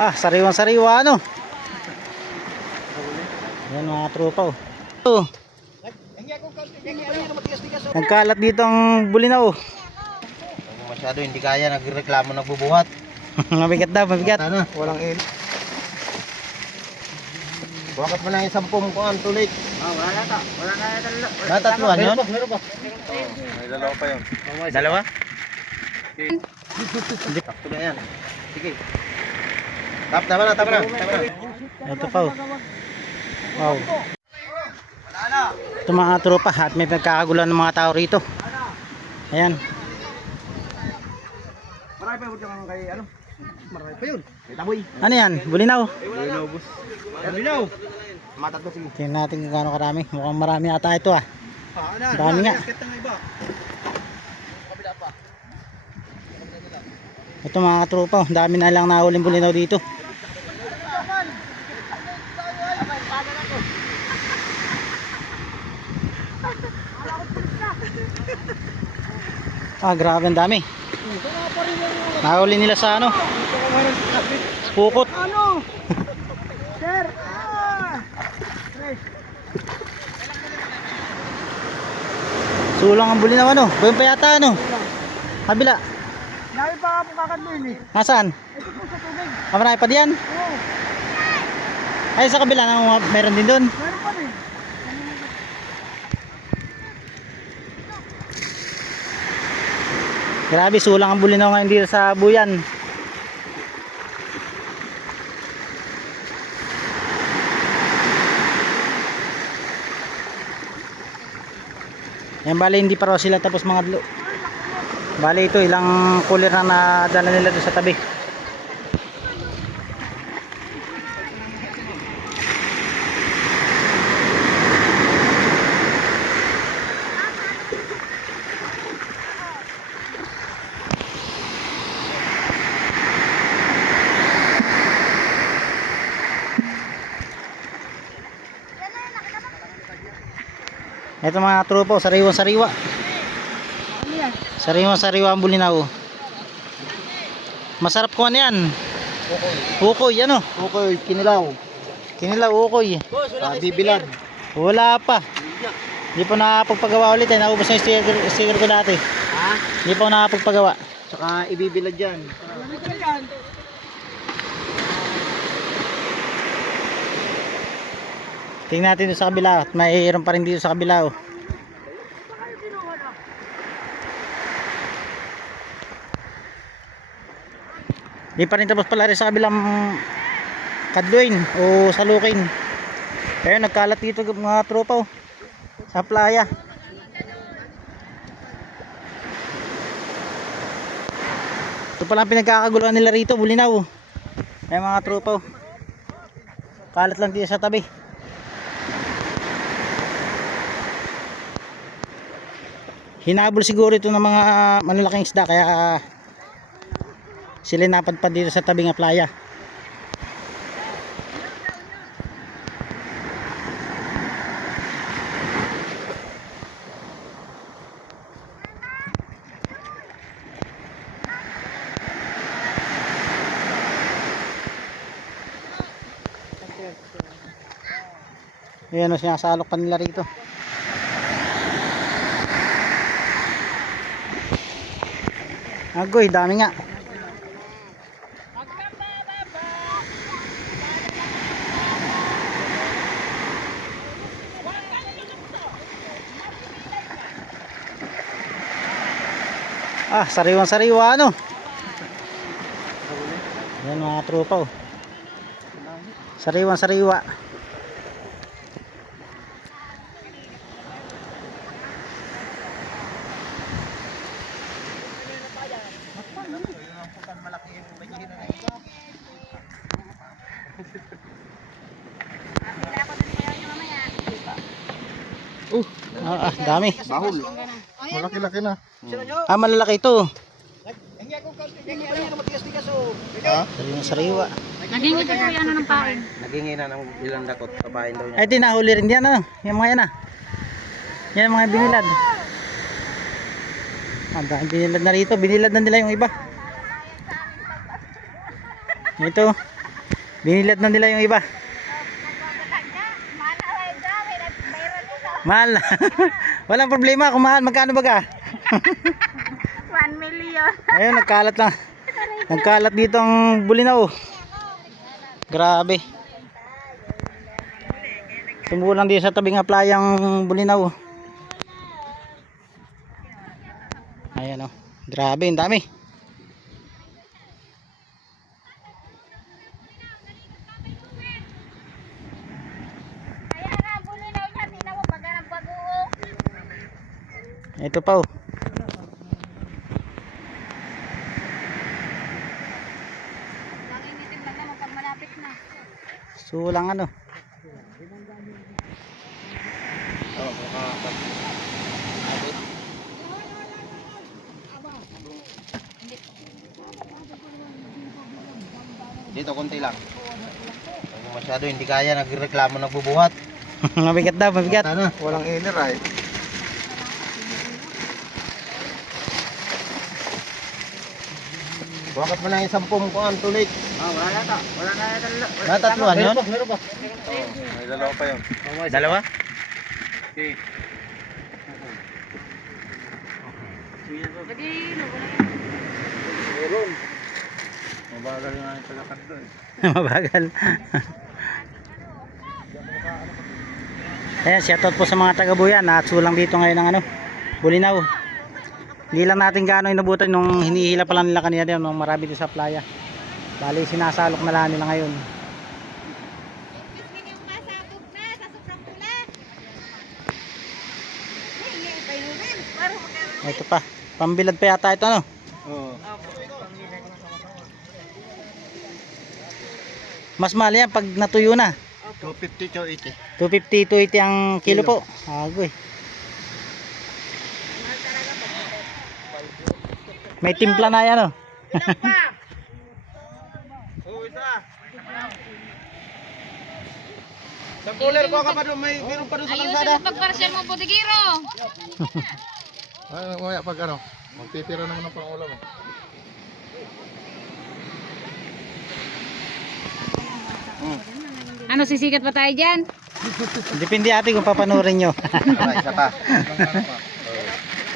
Ah, sariwang sariwa ano. Yan mga tropa oh. Oh. Nagkalat dito ang bulinaw. Kung masyado hindi kaya, nagreklamo nagbubuhat. mabigat daw, mabigat. Ano? Walang il. Bakit mo lang isang pum ko ang tulik? Oh, wala na to. Wala na na Natatluan yun? Meron pa. Dalawa? Sakto na yan. Sige. Tap, tama na, tama na. Tama na. Ito pa. Wow. Ito mga tropa at may pagkakagulan ng mga tao rito. Ayan. Marami pa yung kay ano? Marami pa yun. Kay Taboy. Ano yan? Bulinaw. Bulinaw, boss. Bulinaw. Matat na sige. Tingnan natin kung gaano karami. Mukhang marami ata ito ah. Ah, ano? Dami nga. ng iba. Ito mga tropa, dami na lang nahuling bulinaw dito. Ah, grabe ang dami. Nahuli nila sa ano? Pukot. Ano? Sir! Ah! Sulang ang bulinaw ano? Buwan pa yata ano? Kabila. Dahil pa ako kakadlin eh. Nasaan? Ito po sa tubig. Ah, marami pa diyan? Oo. Ay, sa kabila meron din doon. Meron pa rin. Grabe, sulang ang bulinaw ngayon dito sa Buyan. Yan bali hindi pa raw sila tapos mga. Bali ito ilang cooler na nadala nila doon sa tabi. Ito mga tropo, sariwang sariwa. Ano yan? Sariwang sariwa ang bulinaw. Masarap kuha yan. Ukoy, ano? Okay, kinilaw. Kinilaw ukoy. Ah, bibilad. Wala pa. Hindi pa nakapagpagawa ulit eh. Naubos na yung sticker, sticker ko dati. Ha? Hindi pa nakapagpagawa. Tsaka ibibilad yan. Ano ba Tingnan natin doon sa kabila. At mayroon pa rin dito sa kabila. Oh. Hindi pa rin tapos pala rin sa kabilang kadloin o salukin. Kaya nagkalat dito mga tropa oh. Sa playa. Ito pala pinagkakaguluhan nila rito, bulinaw. May mga tropa oh. Kalat lang dito sa tabi. Hinabol siguro ito ng mga malalaking isda kaya sila napadpad dito sa tabi ng playa. Ayan o sinasalok pa nila rito. Agoy, dami nga. Ah, sariwang sariwa ano. Yan mga tropa oh. Sariwang dami. Bahol. Malaki-laki na. Ah, malalaki ito. Ha? Sariwang sariwa. Naging ito yung ano ng pain. Naging ina ng ilang dakot. Kapain daw niya. Ay, di nahuli rin diyan ano. Yung mga yan ah. Yan ang mga binilad. Ang dami binilad na rito. Binilad na nila yung iba. Ito. Binilad na nila yung iba. Mahal. Walang problema kung mahal. Magkano ba ka? 1 million. Ayun, nagkalat lang. Nagkalat dito ang bulinaw. Grabe. Tumulang din sa tabing playa ang bulinaw. Ayan oh. Grabe, ang dami. Kaya nga, bulinaw niya, tingnan mo pag ang pag-uong. Ito pa oh. Nangingitim lang ano. Oo, mukha. Dito konti lang. Masyado hindi kaya nagreklamo nagbubuhat. mabigat daw, mabigat. Sana, walang inner ay. Bakit mo na isang pum ko ang tulik? Ah, wala na to. Wala na ito. Natatluan yun? Meron pa. May dalawa pa yun. Dalawa? Lagi, Meron. Mabagal nga yung talakad doon. Mabagal. Ayan, shoutout po sa mga taga-buyan at sulang dito ngayon ng ano, Bulinaw. Hindi lang natin gaano inabutan nung hinihila pa lang nila kanina din nung marami din sa playa. Bali, sinasalok na lang nila ngayon. Ito pa, pambilad pa yata ito ano. Oo. Mas mahal yan pag natuyo na. 250 to 80. 250 to 80 ang kilo po. Agoy. May timpla na yan oh. Oo, isa. Sa cooler ko ka pa doon, may meron pa doon sa Ayusin kalsada. mo pagparsel mo, Putigiro. Ay, mamaya pag ano, magtitira naman ng pangulam mo. Ano, sisikat pa tayo dyan? Depende ate kung papanurin nyo. Isa pa.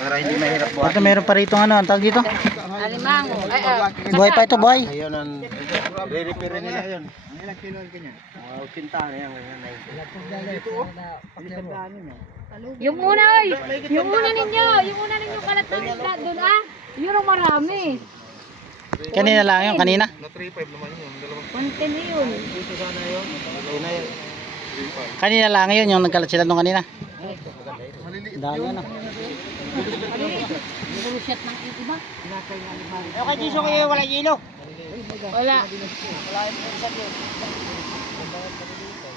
Para hindi mahirap buhat. Ito meron pa rito ano, ang tawag dito. Alimango. Ay, ah. Buhay pa ito, buhay. Ayun ang re-repair nila yun. Ilang kilo ang ganyan? Mga kinta na yan. Yung una, oy. Yung una ninyo. Yung una ninyo kalat ng isla doon, ah. Yun ang marami. Kanina lang yun, kanina. Na 3.5 naman yun. Dalawang Konti na yun. dito sana yun. Kanina lang yun, yung nagkalat sila nung kanina. Maliliit Dami ano. Bullshit ng iba. Yung kay Jisoo kayo, wala yelo. Wala.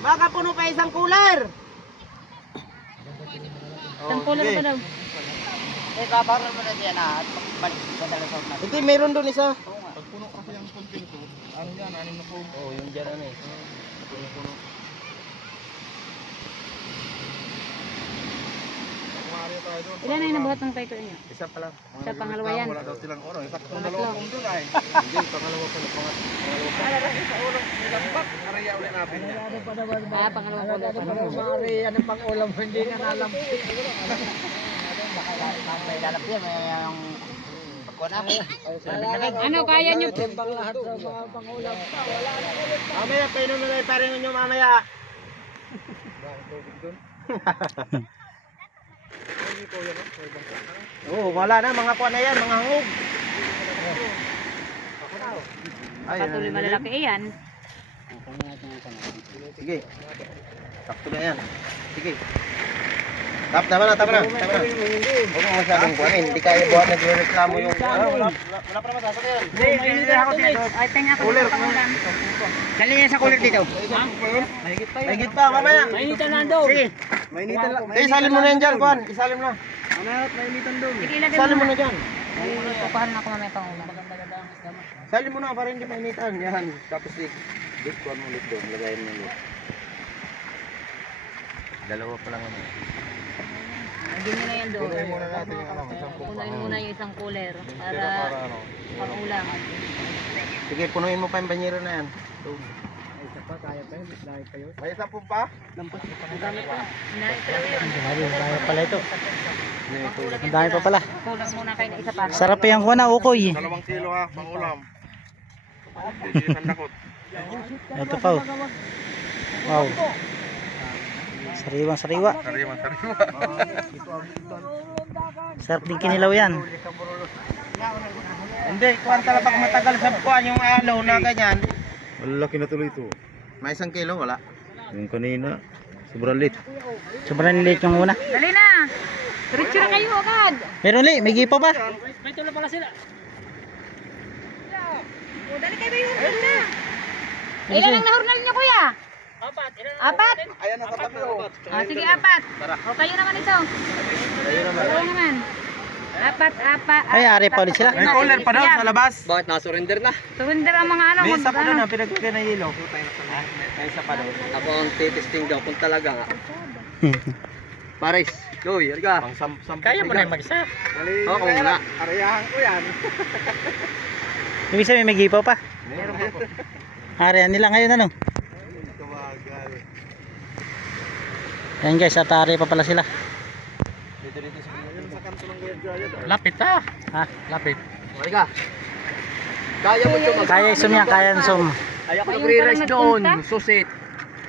Baka puno pa isang cooler. Isang kulo na daw. Eh, kabaran mo na diyan ah. At balik sa dala sa umat. Hindi, meron doon isa. Pag puno kasi ang konting ko, ano yan, anim na po. Oo, yung dyan ano eh. Tayo doon. Ilan na yung nabuhat ng title niyo? Isa pa lang. Sa pangalawa yan. Wala daw silang oras. Isa Pangatlo. dalawa kung doon ay. Hindi, pangalawa pa lang. Pangalawa pa. Wala lang isa ulo. Nilambak. Karaya ulit natin niya. Ah, pangalawang kulo pa. Mari, ano pang ulam, hindi na nalam. May lalap yan, may yung pagkona. Ano, kaya nyo? Timbang lahat sa mga pangulam pa. Wala na ulit. Mamaya, painom na tayo paringan nyo mamaya. Oo, wala na. Mga kuha na yan, mga hangog. Ay, Patuloy malalaki yan. Sige. Sakto na yan. Sige. Tap, tama na, tama na. Tama na. Huwag mo masyadong kuhanin. Hindi kaya buhat nagre-reklamo yung... Wala, pa naman sasakyan. Hindi, hindi ako dito. Ay, tingnan ko sa pangulam. Dali niya sa cooler dito. Mahigit pa, mamaya. Mainitan na daw. Sige. Mainitan lang. Eh, isalin mo na yan dyan, Kuan. Isalin mo na. Sige, ilagay mo Isalin mo na. dyan. Ay, kukuha na ako mamaya pangulam. Isalin mo na para hindi mainitan. Yan. Tapos di. Dit, kuhan mo ulit doon. Lagayin mo ulit. Dalawa pa lang ano. Lagyan nyo na yan doon. Kunin muna natin yung ano. Isang Punuin muna yung isang cooler Para para ano. pangulam. Sige, punuin mo pa yung banyero na yan. So, May isa po pa? Grabe, Kaya pala ito. Ang dami pa pala. Kulang muna kayo na isa pa. Sarap yung kuha na ukoy. Dalawang kilo ha, pang ulam. Hindi sandakot. Ito pa oh. Wow. Sariwang sariwa. Sariwan, sariwan. Sarap din kinilaw yan. Hindi, kuwan talaga pag matagal sa kuwan yung alaw na ganyan. Malaki na tuloy ito. May isang kilo, wala. Yung kanina, sobrang lit. Sobrang liit yung una. Dali na. Diretso na kayo agad. Meron li, may gipo pa. O, dali kayo ba yung na? Ilan ang nahurnal niyo kuya? Apat. Apat? Ayan oh. Ah, sige, apat. O, kayo naman ito. Kayo naman. Apat, apat. Ay, ari pa ulit sila. May cooler pa daw sa labas. Bakit na-surrender na? Surrender ang mga ano. May isa pa doon ano. ha, pinagkakita na hilo. May isa pa doon. Ako ang titesting daw kung talaga nga. Paris. Pang sam sam Kaya mo na yung mag-isa. Oo, kung nga. Arayahan ko yan. Ibig sabihin may gipo pa. Arihan nila ngayon ano. Yan guys, at ari pa pala sila. Lapit ah. Ha? Lapit. Halika. Kaya mo mag- Kaya isum yan, kaya isum. Ay ako parang doon. Susit.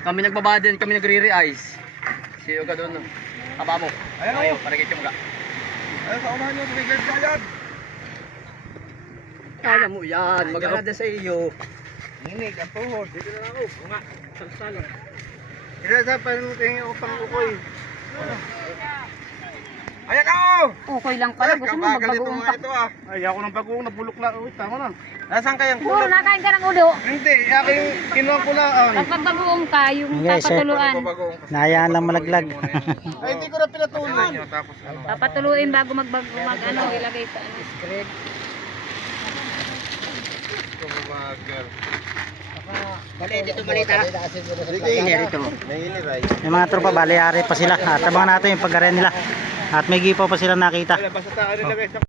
Kami nagbabaden, kami nagre-re-ice. Siyo ka doon. Aba mo. Ayan, Ayaw, oh. parang mo ka. Ayun, sa unahan nyo, tumigil ka yan. Kaya mo yan. Maganda sa iyo. Ninig, ang tuhod. Dito na lang ako. Oo nga, salsalan. Kaya sa parang tingin ako pang ukoy. Ayan ako! Okay lang pala. Gusto mo magbagoong pa. ito ah. Ay, ako ng bagoong nabulok na. Uy, tama na. Nasaan kayang Puro kulay? nakain ka ng ulo. Hindi, aking kinuha ko lang. Pag magbagoong ka, yung Guys, eh. papatuluan. Nahayaan lang malaglag. Ay, hindi ko na pinatuloy. Tapos ano? Papatuluin bago magbago mag ano, ilagay sa ano. Kabagal. Bali, dito malita. Sige, dito. May mga tropa, bali ari pa sila. At abangan natin yung pag nila. At may gipo pa sila nakita. Basta tayo